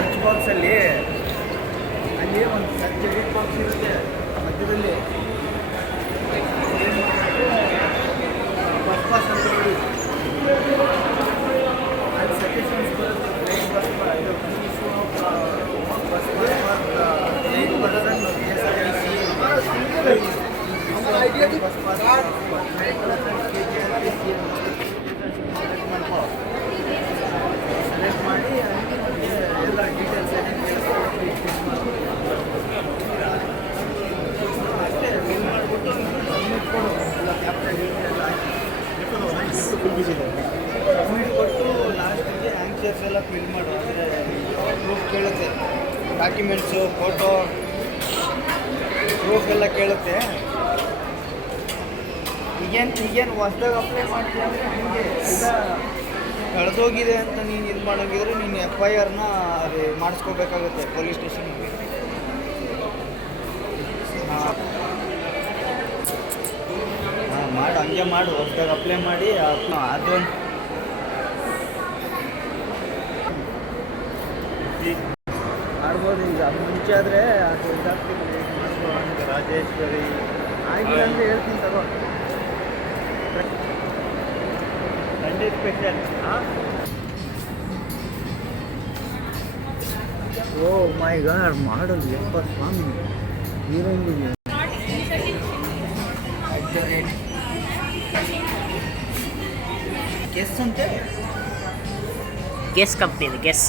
Search ಬಾಕ್ಸಲ್ಲಿ ಅಲ್ಲಿ ಒಂದು ಸರ್ಚ್ ಎಡಿಟ್ ಬಾಕ್ಸ್ ಇರುತ್ತೆ ಮಧ್ಯದಲ್ಲಿ ಫಸ್ಟ್ ಪಾಸ್ ಅಂತ ನೋಡಿ ಅಲ್ಲಿ ಸಜೆಷನ್ಸ್ ಬರುತ್ತೆ ಬಸ್ ಇದು ಬಸ್ ಸೆಲೆಕ್ಟ್ ಮಾಡಿ ಎಲ್ಲ ಡೀಟೇಲ್ಸ್ ಏನೇನು ಅಷ್ಟೇ ಫಿಲ್ ಮಾಡಿಬಿಟ್ಟು ಸಬ್ಮಿಟ್ ಕೊಡು ಎಲ್ಲ ಕ್ಯಾಪ್ಟನ್ ಡೀಟೇಲ್ ಹಾಕಿ ಸಬ್ಮಿಟ್ ಕೊಟ್ಟು ಲಾಸ್ಟಿಗೆ ಆನ್ಸರ್ಸ್ ಎಲ್ಲ ಫಿಲ್ ಮಾಡು ಅಂದರೆ ಪ್ರೂಫ್ ಕೇಳುತ್ತೆ ಡಾಕ್ಯುಮೆಂಟ್ಸು ಫೋಟೋ ಪ್ರೂಫ್ ಎಲ್ಲ ಕೇಳುತ್ತೆ ಈಗೇನು ಹೊಸ್ದಾಗಿ ಅಪ್ಲೈ ಮಾಡ್ತೀಯ ಅಂದರೆ ನಿಮಗೆ ಇಲ್ಲ ಕಳೆದೋಗಿದೆ ಅಂತ ನೀನು ಇದು ಮಾಡೋಂಗಿದ್ರೆ ನೀನು FIRನ ಅದು ಮಾಡಿಸ್ಕೋಬೇಕಾಗುತ್ತೆ ಪೊಲೀಸ್ ಸ್ಟೇಷನ್ಗೆ. ಹಾಂ ಮಾಡು, ಹಂಗೆ ಮಾಡು, ಹೊಸ್ದಾಗಿ ಅಪ್ಲೈ ಮಾಡಿ ಅದೊಂದು ಆಡ್ಬೋದು. ಈಗ ಮುಂಚೆ ಆದರೆ ಅದು ಇದಾಗ್ತಿಲ್ಲ ಮಾಡಿಸ್ಬೋದು. ರಾಜೇಶ್ವರಿ ಆಗಿಲ್ಲ ಅಂದರೆ ಹೇಳ್ತೀನಿ ತಗೋ. Sunday special. Oh my God, model ಯಪ್ಪ ಸ್ವಾಮಿ, ಹೀರೋಯಿನ್ ಗೆಸ್ ಅಂತೆ. ಗೆಸ್ ಕಂಪ್ನಿ ಇದು, ಗೆಸ್.